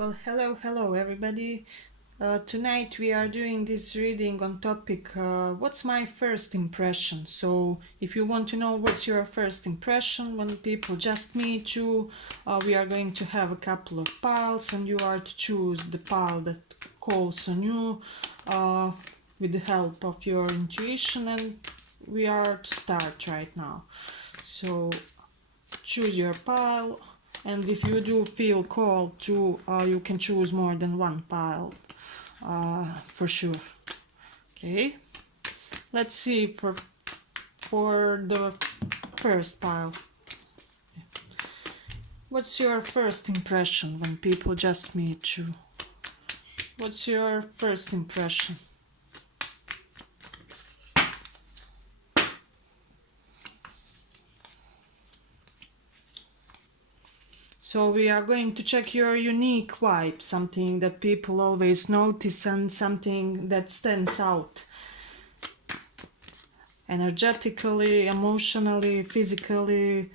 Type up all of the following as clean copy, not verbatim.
Well, hello everybody. Tonight we are doing this reading on topic what's my first impression. So, if you want to know what's your first impression when people just meet you, we are going to have a couple of piles and you are to choose the pile that calls on you uh, with the help of your intuition, and we are to start right now. So, choose your pile, and if you do feel called to, you can choose more than one pile for sure. Okay, let's see for the first pile. What's your first impression when people just meet you? What's your first impression? So we are going to check your unique vibe, something that people always notice and something that stands out energetically, emotionally, physically,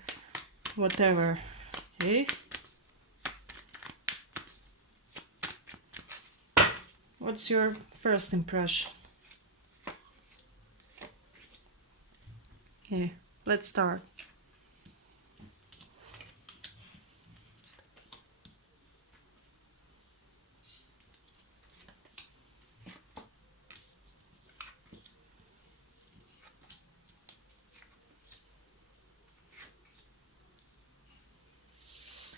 whatever. Okay? What's your first impression? Okay, let's start.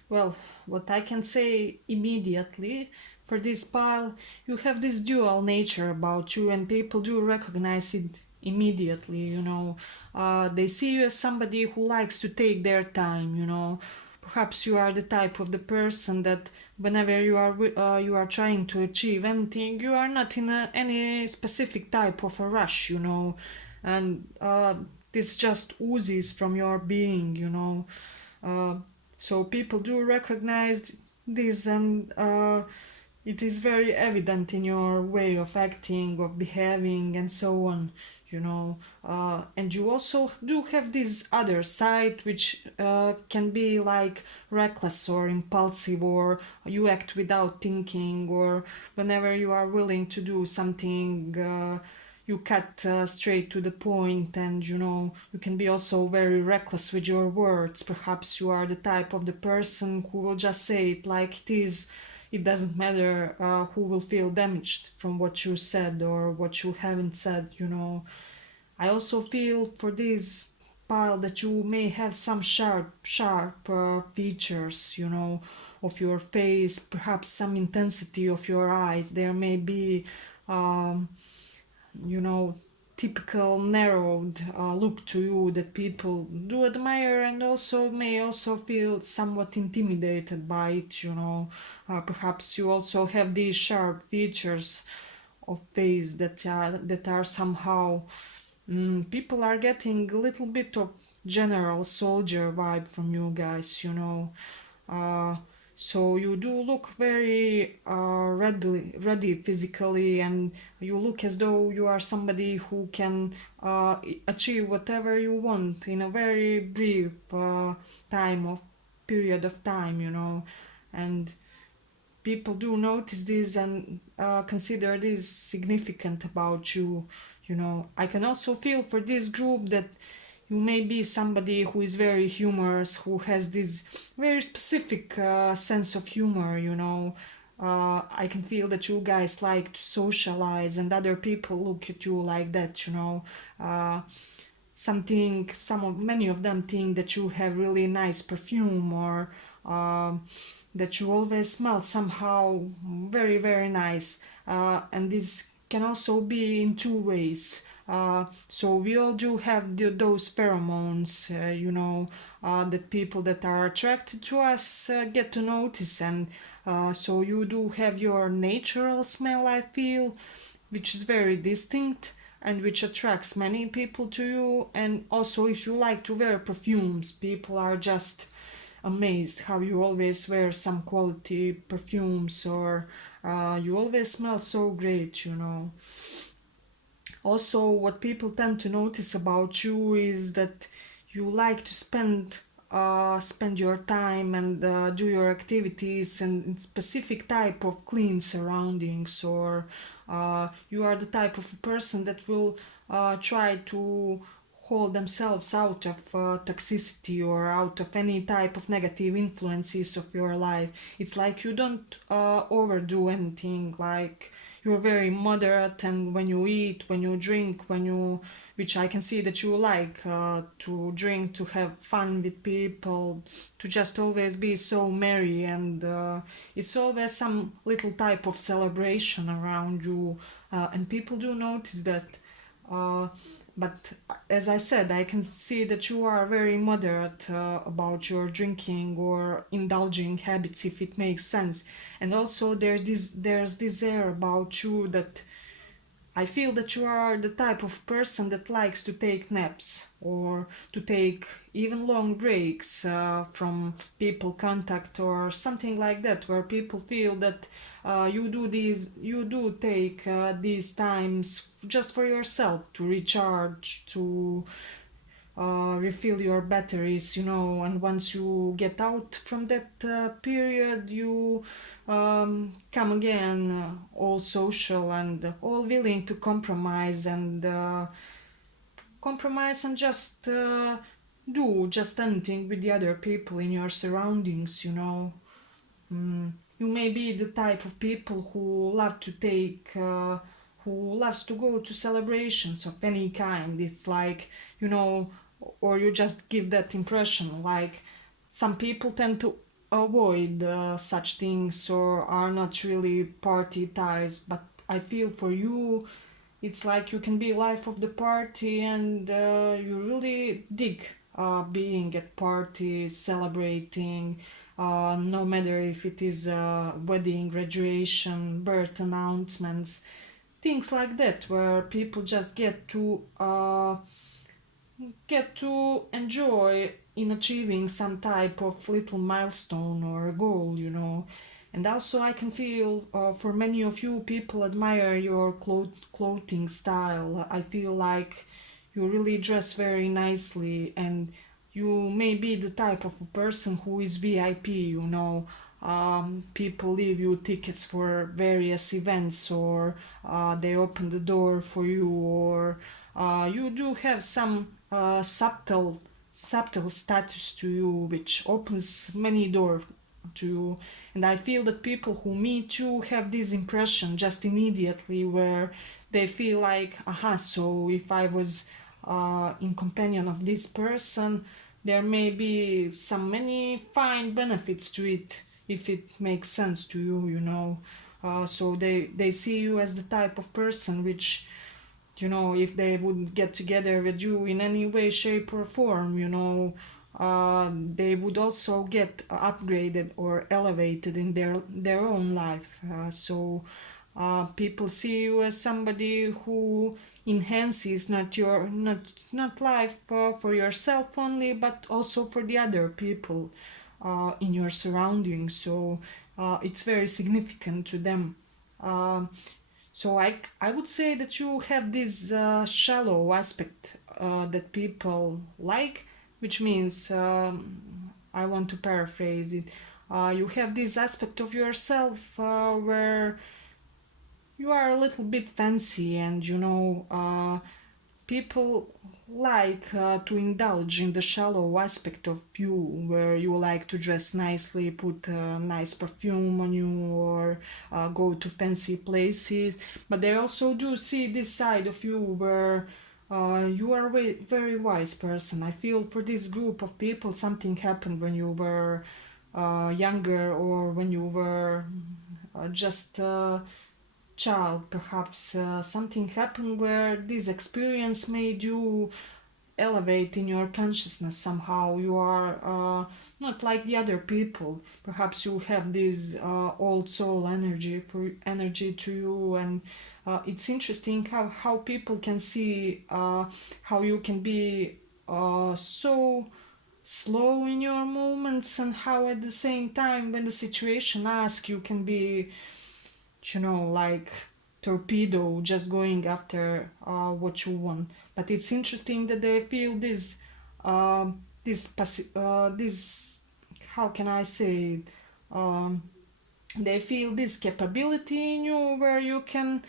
Well, what I can say immediately for this pile, you have this dual nature about you, and people do recognize it immediately. They see you as somebody who likes to take their time. Perhaps you are the type of the person that whenever you are trying to achieve anything, you are not in any specific type of a rush. And this just oozes from your being. Uh, so people do recognize this, and it is very evident in your way of acting, of behaving, and so on. And you also do have this other side, which can be like reckless or impulsive, or you act without thinking, or whenever you are willing to do something. You cut straight to the point, and you can be also very reckless with your words. Perhaps you are the type of the person who will just say it like it is. It doesn't matter who will feel damaged from what you said or what you haven't said. I also feel for this pile that you may have some sharp features, of your face, perhaps some intensity of your eyes. There may be um, you know, typical narrowed look to you that people do admire, and also may also feel somewhat intimidated by it. Perhaps you also have these sharp features of face that are somehow people are getting a little bit of general soldier vibe from you guys. uh, so you do look very ready physically, and you look as though you are somebody who can achieve whatever you want in a very brief time of period of time. And people do notice this and consider this significant about you. I can also feel for this group that you may be somebody who is very humorous, who has this very specific sense of humor. I can feel that you guys like to socialize, and other people look at you like that. uh, many of them think that you have really nice perfume, or that you always smell somehow very very nice, and this can also be in two ways. So we all do have those pheromones, that people that are attracted to us get to notice, and so you do have your natural smell, I feel, which is very distinct and which attracts many people to you. And also, if you like to wear perfumes, people are just amazed how you always wear some quality perfumes, or you always smell so great. Also, what people tend to notice about you is that you like to spend spend your time and do your activities in specific type of clean surroundings, or you are the type of person that will try to hold themselves out of toxicity or out of any type of negative influences of your life. It's like you don't overdo anything, like you're very moderate, and when you eat, when you drink, when you, which I can see that you like to drink, to have fun with people, to just always be so merry, and it's always some little type of celebration around you, and people do notice that. Uh, but as I said, I can see that you are very moderate about your drinking or indulging habits, if it makes sense. And also there's this air about you that I feel that you are the type of person that likes to take naps or to take even long breaks from people contact or something like that, where people feel that you do take these times just for yourself to recharge, to refill your batteries, and once you get out from that period, you come again, all social and all willing to compromise and just do just anything with the other people in your surroundings. You may be the type of people who love to who loves to go to celebrations of any kind. It's like, you know, or you just give that impression. Like some people tend to avoid such things or are not really party types, but I feel for you, it's like you can be life of the party, and you really dig being at parties, celebrating, no matter if it is wedding, graduation, birth announcements, things like that, where people just get to enjoy in achieving some type of little milestone or goal. And also, I can feel for many of you, people admire your clothing style. I feel like you really dress very nicely, and you may be the type of a person who is VIP. People leave you tickets for various events, or they open the door for you, or you do have some subtle status to you, which opens many doors to you. And I feel that people who meet you have this impression just immediately, where they feel like, aha, so if I was in companion of this person, there may be some many fine benefits to it, if it makes sense to you. So they see you as the type of person which, if they would get together with you in any way, shape, or form, they would also get upgraded or elevated in their own life. So people see you as somebody who enhances not life for yourself only, but also for the other people in your surroundings. So it's very significant to them. Um, so I would say that you have this shallow aspect that people like, which means, I want to paraphrase it. You have this aspect of yourself where you are a little bit fancy, and people like to indulge in the shallow aspect of you, where you like to dress nicely, put nice perfume on you, or go to fancy places. But they also do see this side of you where you are a very wise person. I feel for this group of people, something happened when you were younger, or when you were just child. Perhaps something happened where this experience made you elevate in your consciousness somehow. You are not like the other people. Perhaps you have this old soul energy to you, and it's interesting how people can see how you can be so slow in your movements, and how at the same time, when the situation asks, you can be, like torpedo, just going after what you want. But it's interesting that they feel this, how can I say it? Um, they feel this capability in you where you can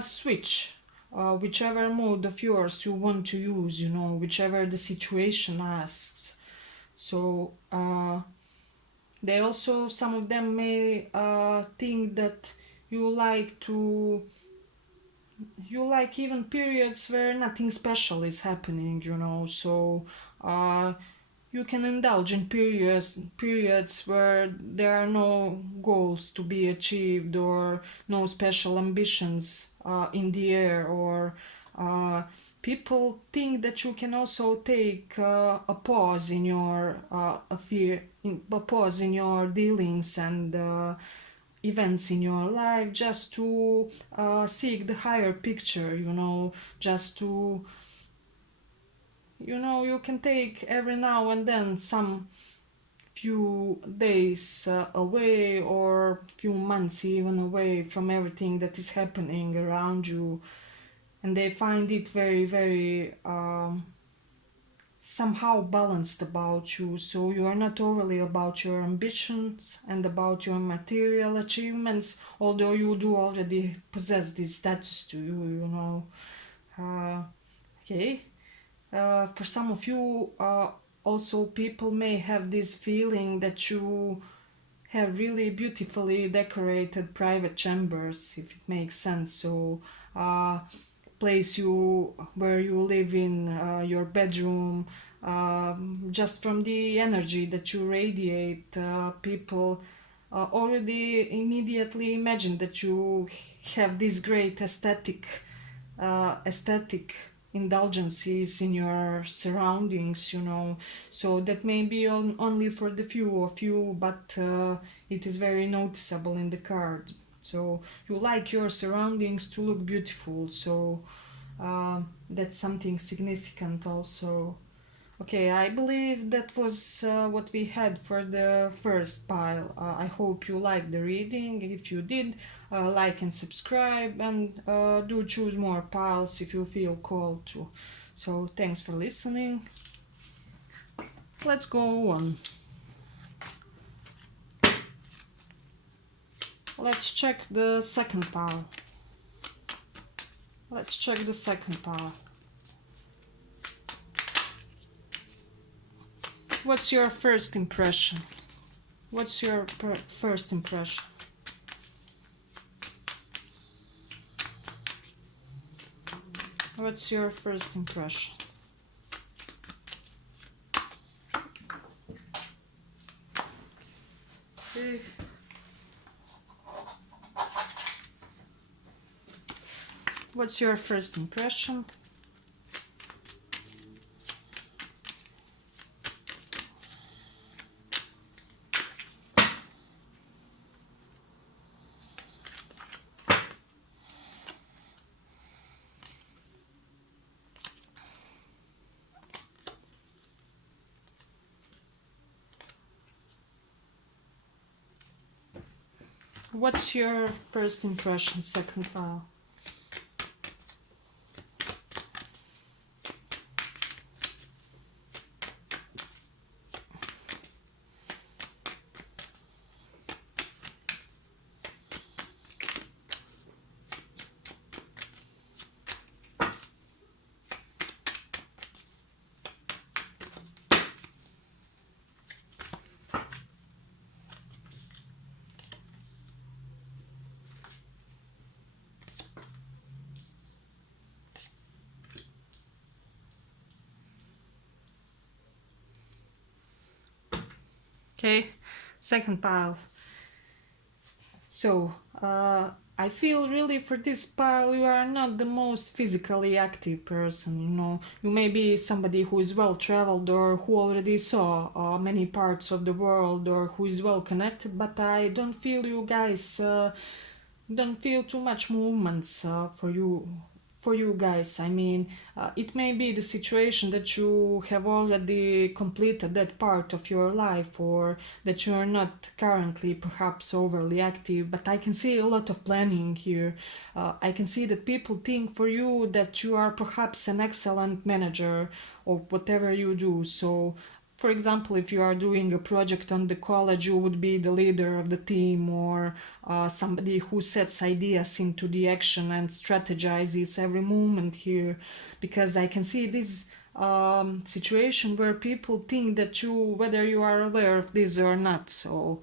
switch whichever mode of yours you want to use, whichever the situation asks. So they also, some of them may think that you like to, you like even periods where nothing special is happening, so uh, you can indulge in periods where there are no goals to be achieved or no special ambitions in the air, or people think that you can also take a pause in your a pause in your dealings and events in your life, just to seek the higher picture, just to, you can take every now and then some few days away, or few months even away from everything that is happening around you, and they find it very, very somehow balanced about you, so you are not overly about your ambitions and about your material achievements, although you do already possess this status to you, uh, okay. For some of you, also people may have this feeling that you have really beautifully decorated private chambers, if it makes sense. So, place you where you live in your bedroom, just from the energy that you radiate, people already immediately imagine that you have this great aesthetic indulgences in your surroundings, so that may be only for the few of you, but it is very noticeable in the card. So you like your surroundings to look beautiful, so that's something significant also. Okay, I believe that was what we had for the first pile. I hope you liked the reading. If you did, like and subscribe, and do choose more piles if you feel called to. So, thanks for listening. Let's go on. Let's check the second pile. Let's check the second pile. What's your first impression? What's your first impression? What's your first impression? Okay. What's your first impression? What's your first impression, second file? Okay, second pile. So, I feel really for this pile you are not the most physically active person, You may be somebody who is well traveled or who already saw many parts of the world or who is well connected, but I don't feel you guys don't feel too much movements for you guys. I mean, it may be the situation that you have already completed that part of your life, or that you are not currently perhaps overly active, but I can see a lot of planning here. I can see that people think for you that you are perhaps an excellent manager or whatever you do. So for example, if you are doing a project on the college, you would be the leader of the team, or somebody who sets ideas into the action and strategizes every moment here. Because I can see this situation where people think that you, whether you are aware of this or not, so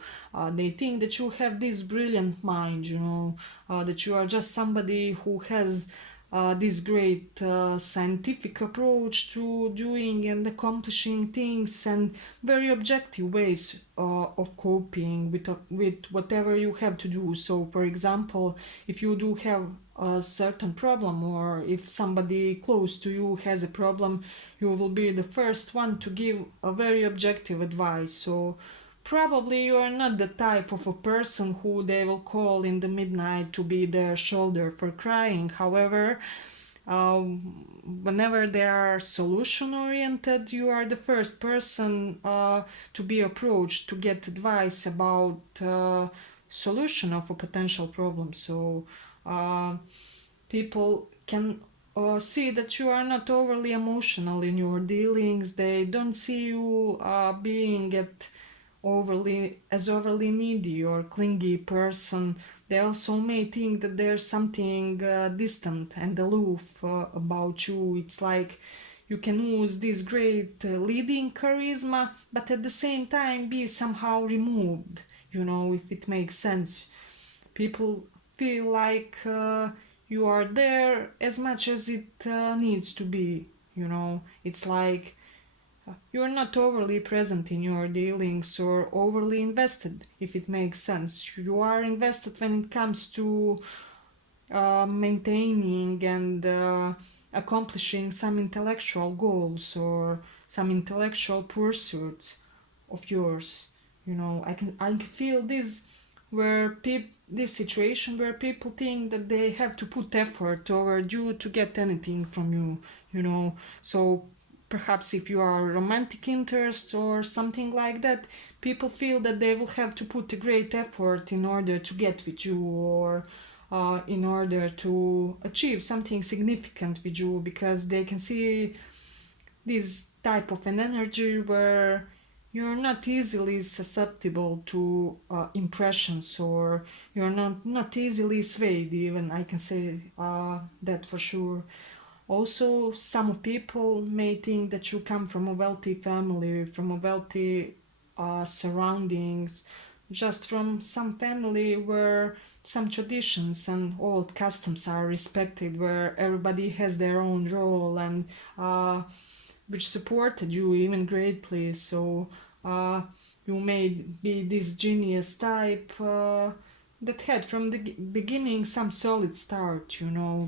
they think that you have this brilliant mind, that you are just somebody who has this great scientific approach to doing and accomplishing things, and very objective ways of coping with whatever you have to do. So, for example, if you do have a certain problem, or if somebody close to you has a problem, you will be the first one to give a very objective advice. So probably you are not the type of a person who they will call in the midnight to be their shoulder for crying. However, whenever they are solution oriented, you are the first person to be approached to get advice about solution of a potential problem. So people can see that you are not overly emotional in your dealings. They don't see you being at overly needy or clingy person. They also may think that there's something distant and aloof about you. It's like you can use this great leading charisma, but at the same time be somehow removed, if it makes sense. People feel like you are there as much as it needs to be. It's like you're not overly present in your dealings or overly invested, if it makes sense. You are invested when it comes to maintaining and accomplishing some intellectual goals or some intellectual pursuits of yours. I can feel this situation where people think that they have to put effort toward you to get anything from you. So perhaps if you are a romantic interest or something like that, people feel that they will have to put a great effort in order to get with you, or in order to achieve something significant with you, because they can see this type of an energy where you're not easily susceptible to impressions, or you're not easily swayed, even. I can say that for sure. Also, some people may think that you come from a wealthy family, from a wealthy surroundings, just from some family where some traditions and old customs are respected, where everybody has their own role, and which supported you even greatly. So you may be this genius type that had from the beginning some solid start.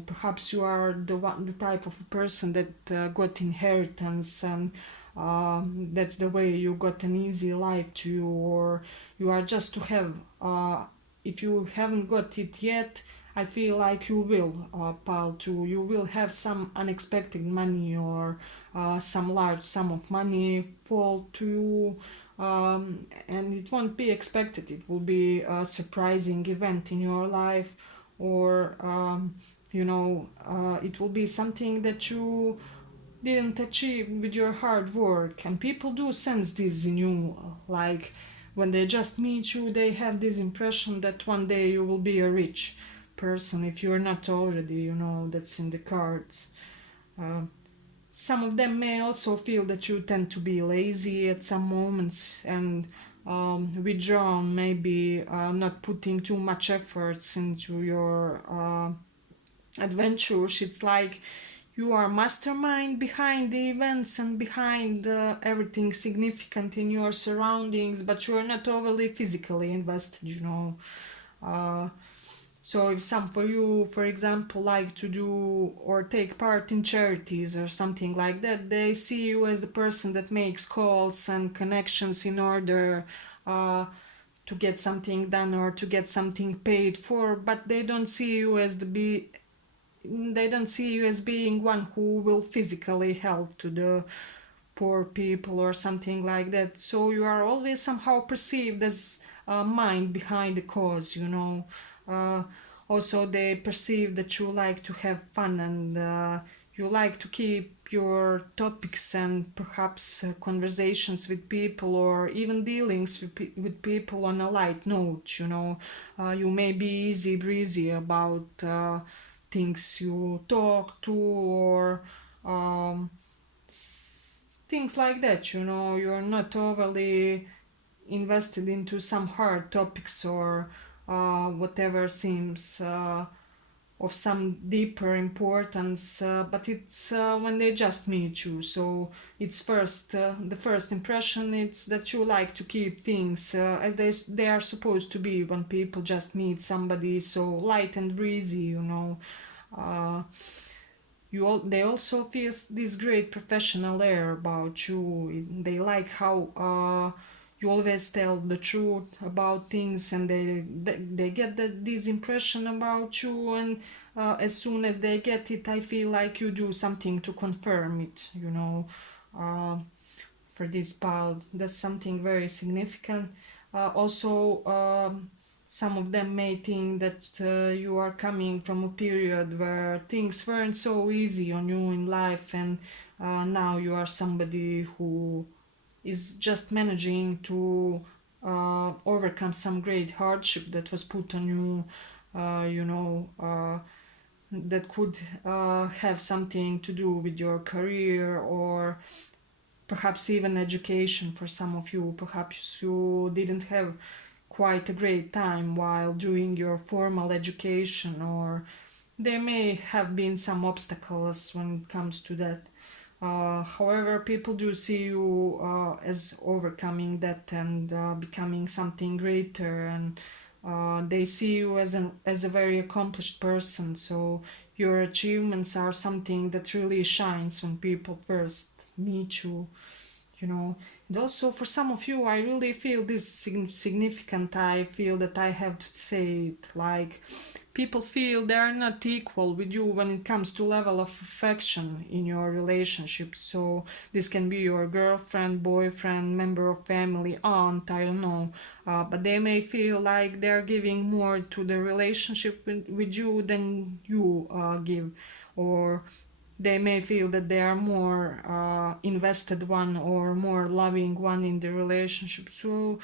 Perhaps you are the type of a person that got inheritance, and that's the way you got an easy life to you, or you are just to have. If you haven't got it yet, I feel like you will, pal, too. You will have some unexpected money, or some large sum of money fall to you, and it won't be expected. It will be a surprising event in your life, or it will be something that you didn't achieve with your hard work. And people do sense this in you, like when they just meet you, they have this impression that one day you will be a rich person if you're not already. That's in the cards. uh, some of them may also feel that you tend to be lazy at some moments, and withdrawn, maybe not putting too much efforts into your adventures. It's like you are mastermind behind the events and behind everything significant in your surroundings, but you are not overly physically invested. Uh, so if some for you, for example, like to do or take part in charities or something like that, they see you as the person that makes calls and connections in order to get something done or to get something paid for, but they don't see you as being one who will physically help to the poor people or something like that. So you are always somehow perceived as a mind behind the cause. Uh, Also, they perceive that you like to have fun, and you like to keep your topics and perhaps conversations with people or even dealings with people on a light note, you know. You may be easy breezy about things you talk to, or um, things like that, you know. You're not overly invested into some hard topics or whatever seems of some deeper importance, but it's when they just meet you. So it's the first impression. It's that you like to keep things as they are supposed to be when people just meet somebody. So light and breezy, you know. Uh, they also feel this great professional air about you. They like how you always tell the truth about things, and they get this impression about you. And as soon as they get it, I feel like you do something to confirm it, you know. uh, for this part, that's something very significant. Also, some of them may think that you are coming from a period where things weren't so easy on you in life, and now you are somebody who is just managing to overcome some great hardship that was put on you, you know, that could have something to do with your career, or perhaps even education. For some of you, perhaps you didn't have quite a great time while doing your formal education, or there may have been some obstacles when it comes to that. However, people do see you as overcoming that and becoming something greater, and they see you as a very accomplished person. So your achievements are something that really shines when people first meet you, you know. And also, for some of you, I really feel this significant. I feel that I have to say it, like, people feel they are not equal with you when it comes to level of affection in your relationship. So this can be your girlfriend, boyfriend, member of family, aunt, I don't know. But they may feel like they're giving more to the relationship with you than you give, or they may feel that they are more invested one or more loving one in the relationship. So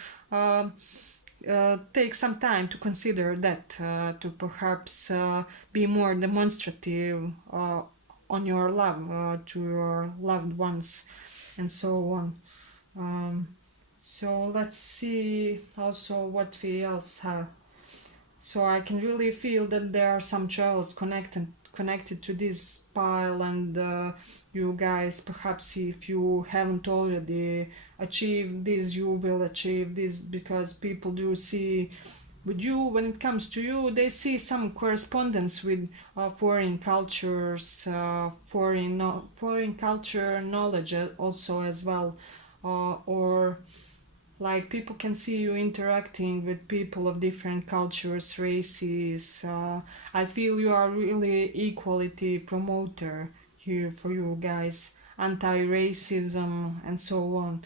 take some time to consider that, to perhaps be more demonstrative on your love to your loved ones, and so on. Um, so let's see also what we else have. So I can really feel that there are some travels connected to this pile, and you guys, perhaps if you haven't already achieved this, you will achieve this, because people do see with you, when it comes to you, they see some correspondence with foreign cultures, foreign culture knowledge also as well, or like people can see you interacting with people of different cultures, races. I feel you are really equality promoter here for you guys, anti-racism and so on.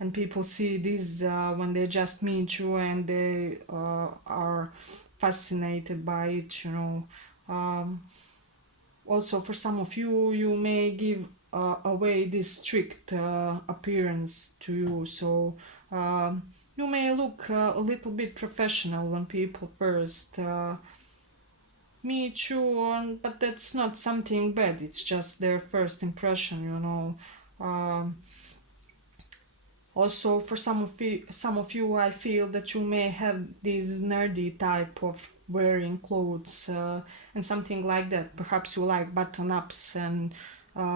And people see this when they just meet you, and they are fascinated by it, you know. Um, Also, for some of you, you may give away this strict appearance to you. So you may look a little bit professional when people first meet you, but that's not something bad. It's just their first impression, you know. Um, Also, for some of you, I feel that you may have this nerdy type of wearing clothes and something like that. Perhaps you like button-ups and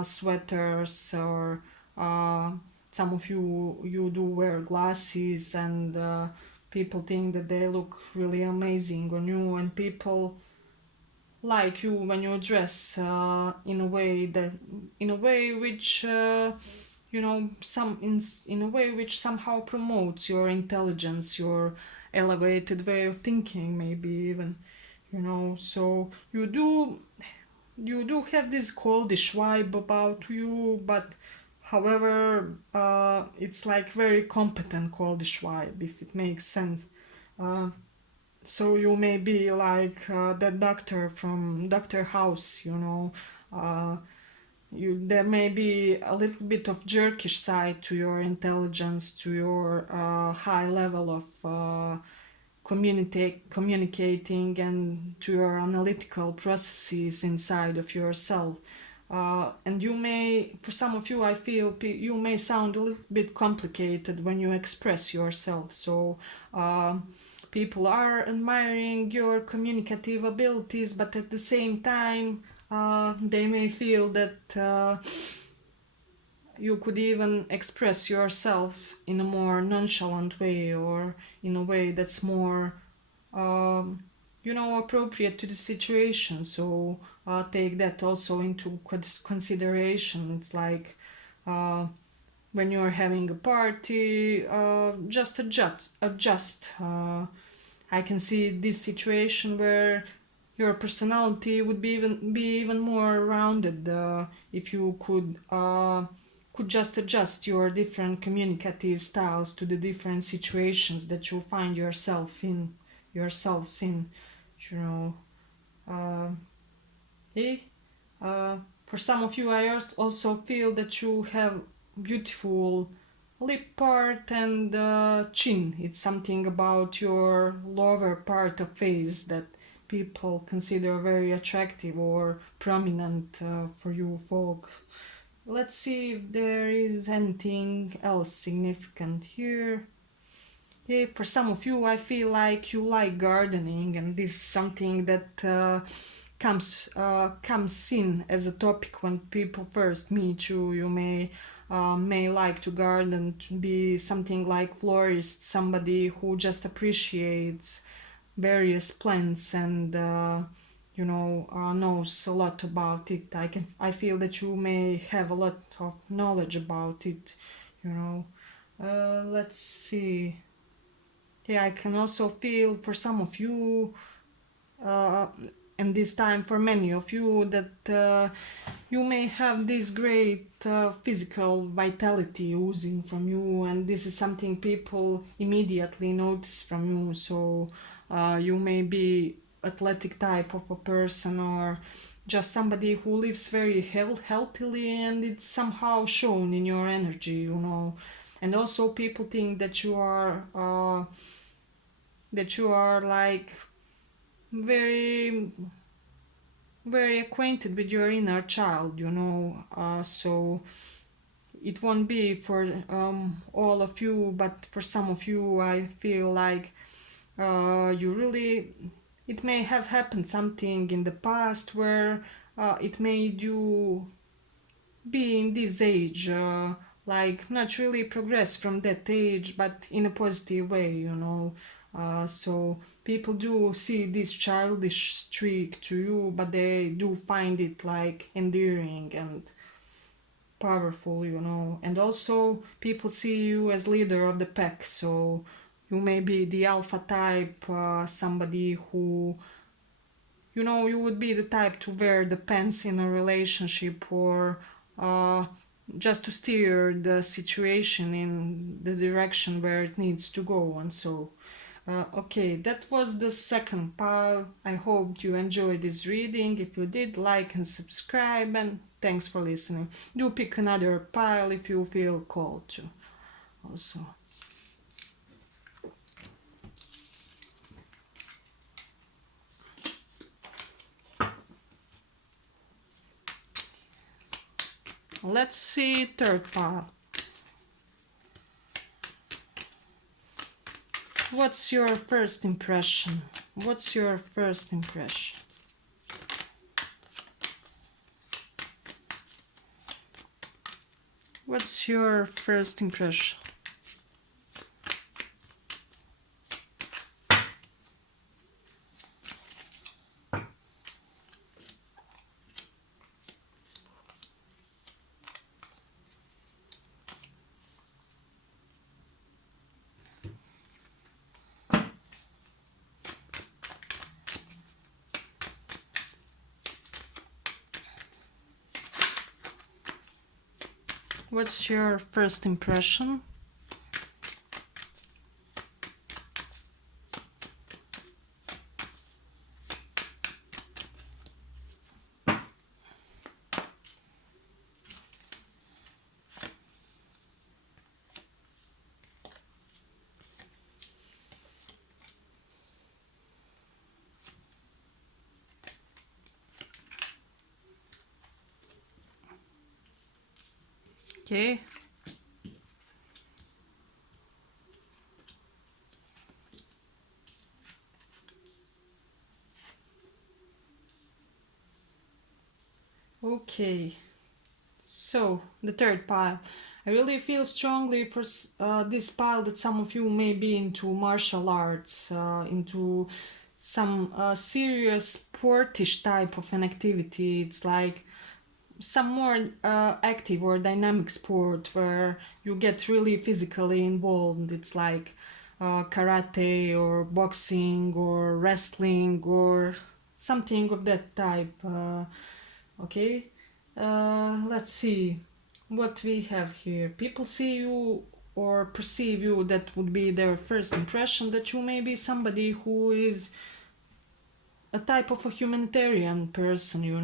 sweaters, or uh, some of you do wear glasses, and people think that they look really amazing on you, and people like you when you dress in a way which you know, in a way which somehow promotes your intelligence, your elevated way of thinking, maybe even, you know. So you do have this coldish vibe about you, but however, it's like very competent coldish vibe, if it makes sense. uh, so you may be like that doctor from Doctor House, you know. uh, there may be a little bit of jerkish side to your intelligence, to your high level of communicating, and to your analytical processes inside of yourself. And you may, for some of you, I feel you may sound a little bit complicated when you express yourself. So people are admiring your communicative abilities, but at the same time, they may feel that you could even express yourself in a more nonchalant way, or in a way that's more appropriate to the situation. So take that also into consideration. It's like when you're having a party, just adjust. I can see this situation where your personality would be even more rounded if you could just adjust your different communicative styles to the different situations that you find yourselves in, you know. Uh, eh? For some of you, I also feel that you have beautiful lip part and chin. It's something about your lower part of face that people consider very attractive or prominent for you folks. Let's see if there is anything else significant here. Yeah, for some of you, I feel like you like gardening, and this is something that comes in as a topic when people first meet you. You may like to garden, to be something like florist, somebody who just appreciates various plants and knows a lot about it. I feel that you may have a lot of knowledge about it. You know, let's see. Yeah, I can also feel for some of you, uh, and this time for many of you, that you may have this great physical vitality oozing from you, and this is something people immediately notice from you. So you may be athletic type of a person, or just somebody who lives very healthily, and it's somehow shown in your energy. And also people think that you are like very very acquainted with your inner child. So it won't be for all of you, but for some of you, I feel like you really, it may have happened something in the past where it made you be in this age, like not really progress from that age, but in a positive way. So people do see this childish streak to you, but they do find it like endearing and powerful. And also people see you as leader of the pack, so you may be the alpha type, somebody who, you would be the type to wear the pants in a relationship, or uh, just to steer the situation in the direction where it needs to go. And so okay, that was the second pile. I hope you enjoyed this reading. If you did, like and subscribe, and thanks for listening. Do pick another pile if you feel called to also. Let's see third pile. What's your first impression? What's your first impression? What's your first impression? What's your first impression? Okay. Okay. So, the third pile. I really feel strongly for this pile that some of you may be into martial arts, into some serious sportish type of an activity. It's like some more active or dynamic sport where you get really physically involved. It's like karate or boxing or wrestling or something of that type. Okay, let's see what we have here. People see you or perceive you, that would be their first impression, that you may be somebody who is a type of a humanitarian person, you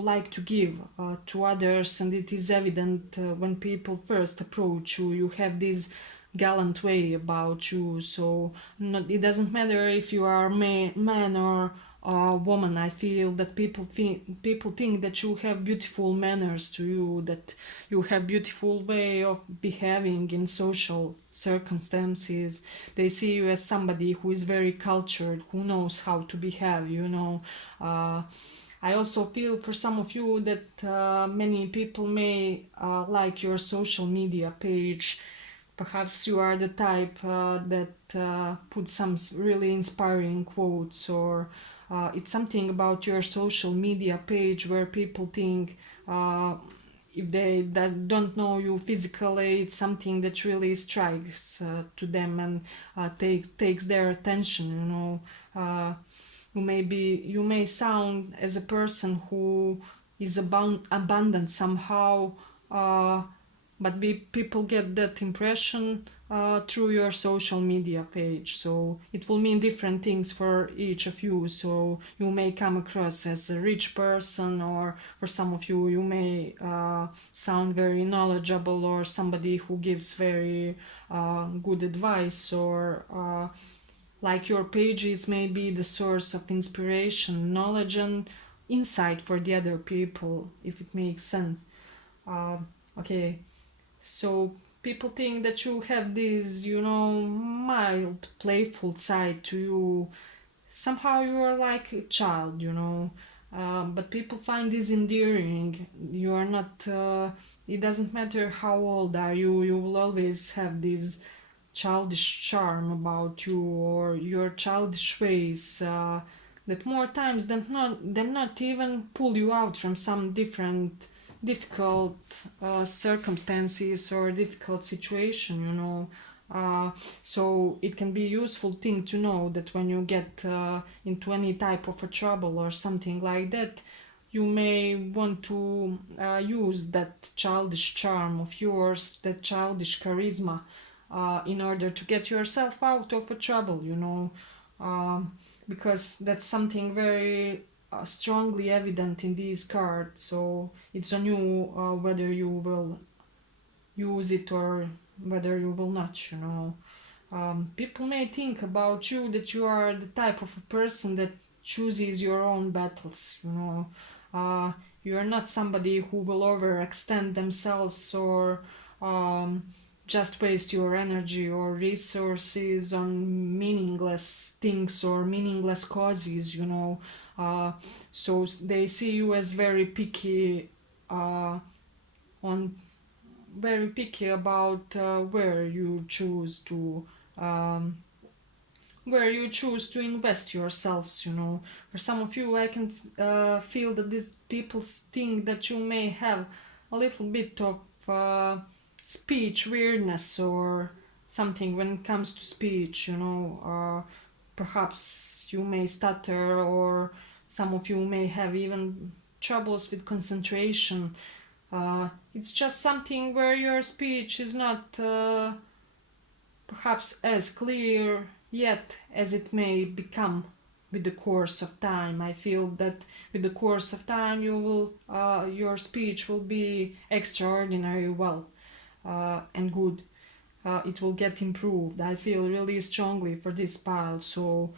like to give to others, and it is evident when people first approach you. You have this gallant way about you, so it doesn't matter if you are man or woman. I feel that people think that you have beautiful manners to you, that you have beautiful way of behaving in social circumstances. They see you as somebody who is very cultured, who knows how to behave. I also feel for some of you that many people may like your social media page. Perhaps you are the type that puts some really inspiring quotes, or it's something about your social media page where people think, if they that don't know you physically, it's something that really strikes to them and takes their attention. You may sound as a person who is abundant somehow, uh, but people get that impression through your social media page. So it will mean different things for each of you. So you may come across as a rich person, or for some of you, you may sound very knowledgeable, or somebody who gives very good advice, or like your pages may be the source of inspiration, knowledge, and insight for the other people, if it makes sense. Uh, okay, so people think that you have this, mild, playful side to you. Somehow you are like a child. But people find this endearing. You are not. It doesn't matter how old are you. You will always have this childish charm about you, or your childish ways. That more times than not even pull you out from some different difficult circumstances or difficult situation. So it can be a useful thing to know that when you get into any type of a trouble or something like that, you may want to use that childish charm of yours, that childish charisma, in order to get yourself out of a trouble. Because that's something very strongly evident in these cards. So it's on you whether you will use it or whether you will not. People may think about you that you are the type of a person that chooses your own battles. Uh, you are not somebody who will overextend themselves, or um, just waste your energy or resources on meaningless things or meaningless causes. So they see you as on very picky about um, where you choose to invest yourselves. For some of you, I can feel that these people think that you may have a little bit of speech weirdness or something when it comes to speech. Perhaps you may stutter, or some of you may have even troubles with concentration. It's just something where your speech is not perhaps as clear yet as it may become with the course of time. I feel that with the course of time, your speech will be extraordinary well and good. It will get improved. I feel really strongly for this pile. So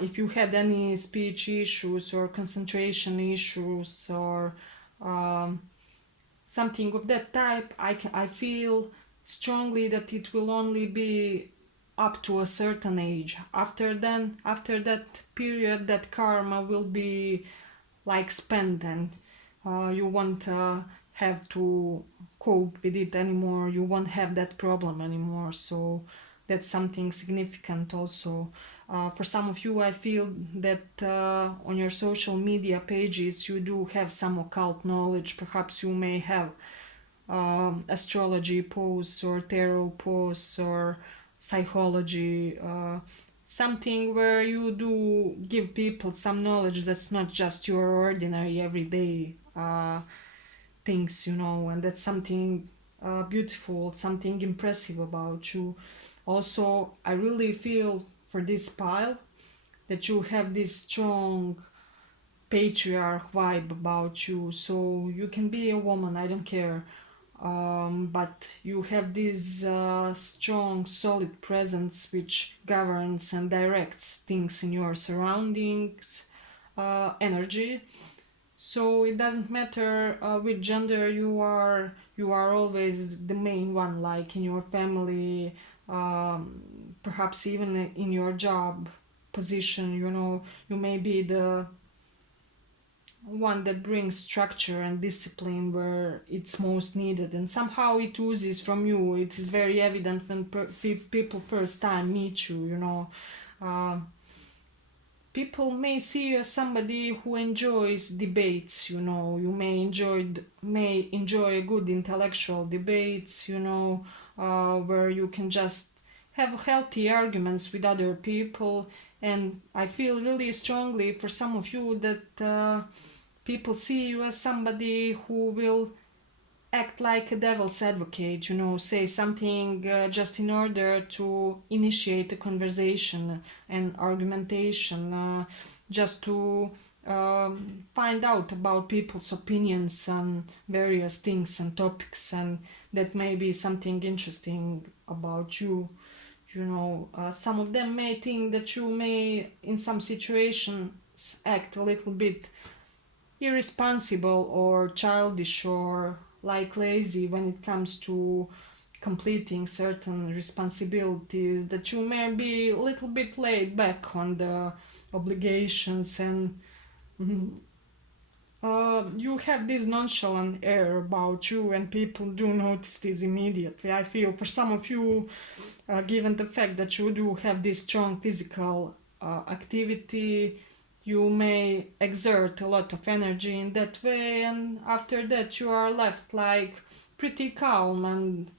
if you had any speech issues or concentration issues, or um, something of that type, I feel strongly that it will only be up to a certain age. After that period, that karma will be like spent, and you won't have to cope with it anymore. You won't have that problem anymore. So that's something significant also. For some of you, I feel that on your social media pages you do have some occult knowledge. Perhaps you may have astrology posts or tarot posts or psychology, something where you do give people some knowledge that's not just your ordinary everyday things, and that's something beautiful, something impressive about you. Also, I really feel for this pile that you have this strong patriarch vibe about you, so you can be a woman, I don't care, but you have this strong, solid presence which governs and directs things in your surroundings, energy. So it doesn't matter which gender you are always the main one, like in your family, perhaps even in your job position, you may be the one that brings structure and discipline where it's most needed, and somehow it oozes from you. It is very evident when people first time meet you. uh, People may see you as somebody who enjoys debates. You may enjoy a good intellectual debates, where you can just have healthy arguments with other people. And I feel really strongly for some of you that people see you as somebody who will act like a devil's advocate, say something just in order to initiate a conversation and argumentation, just to find out about people's opinions on various things and topics, and that may be something interesting about you. Some of them may think that you may, in some situations, act a little bit irresponsible or childish or like lazy when it comes to completing certain responsibilities, that you may be a little bit laid back on the obligations, and you have this nonchalant air about you, and people do notice this immediately. I feel for some of you, given the fact that you do have this strong physical activity, you may exert a lot of energy in that way, and after that you are left like pretty calm and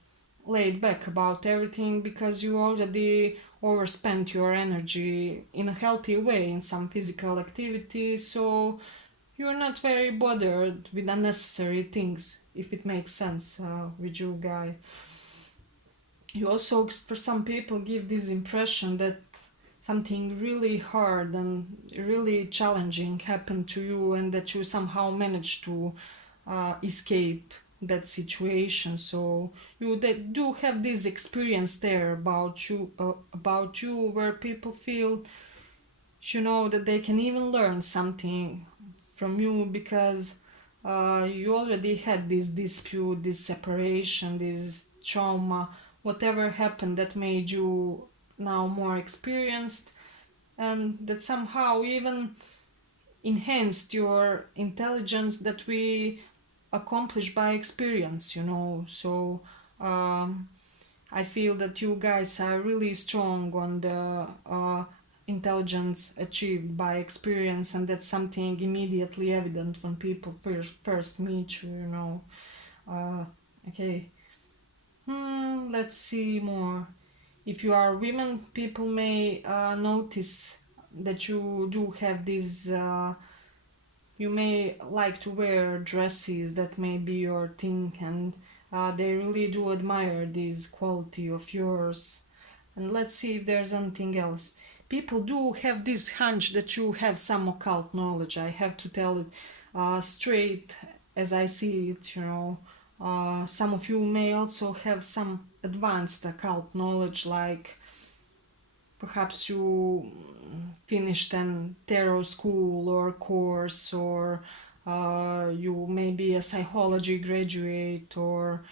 laid back about everything, because you already overspent your energy in a healthy way in some physical activity. So you're not very bothered with unnecessary things, if it makes sense with you, guy. You also, for some people, give this impression that something really hard and really challenging happened to you, and that you somehow managed to escape that situation. So you do have this experience there about you, where people feel, that they can even learn something from you, because you already had this dispute, this separation, this trauma, whatever happened that made you now more experienced, and that somehow even enhanced your intelligence that we accomplish by experience. So I feel that you guys are really strong on the intelligence achieved by experience, and that's something immediately evident when people first meet you. Uh, okay. Let's see more. If you are women, people may notice that you do have these. You may like to wear dresses, that may be your thing, and they really do admire this quality of yours. And let's see if there's anything else. People do have this hunch that you have some occult knowledge. I have to tell it straight as I see it. Some of you may also have some advanced occult knowledge, like perhaps you finished an tarot school or course, or you may be a psychology graduate, or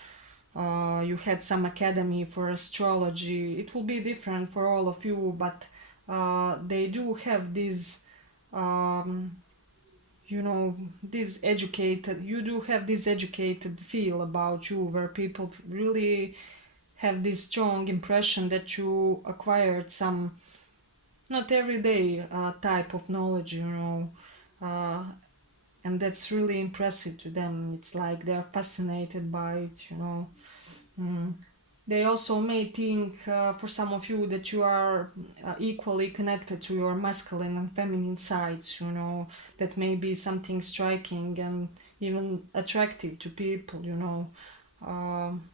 you had some academy for astrology. It will be different for all of you, but they do have this, um, this educated, you do have this educated feel about you, where people really have this strong impression that you acquired some not everyday type of knowledge, uh, and that's really impressive to them. It's like they're fascinated by it. Mm. They also may think, for some of you, that you are equally connected to your masculine and feminine sides, that may be something striking and even attractive to people. Um,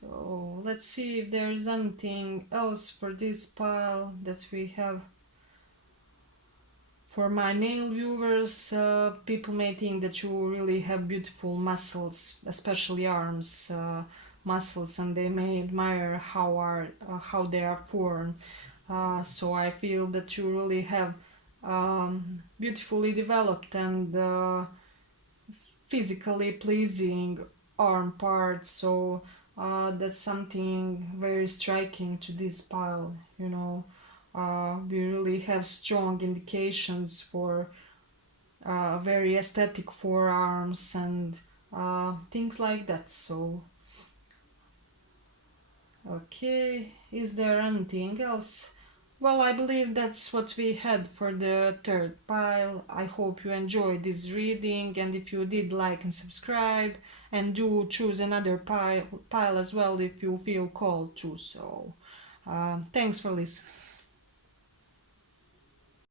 so let's see if there is anything else for this pile that we have. For my male viewers, people may think that you really have beautiful muscles, especially arms muscles, and they may admire how they are formed. So I feel that you really have beautifully developed and physically pleasing arm parts. So that's something very striking to this pile. We really have strong indications for very aesthetic forearms and things like that. So, okay, is there anything else? Well, I believe that's what we had for the third pile. I hope you enjoyed this reading, and if you did, like and subscribe, and do choose another pile as well if you feel called to. So, thanks for listening.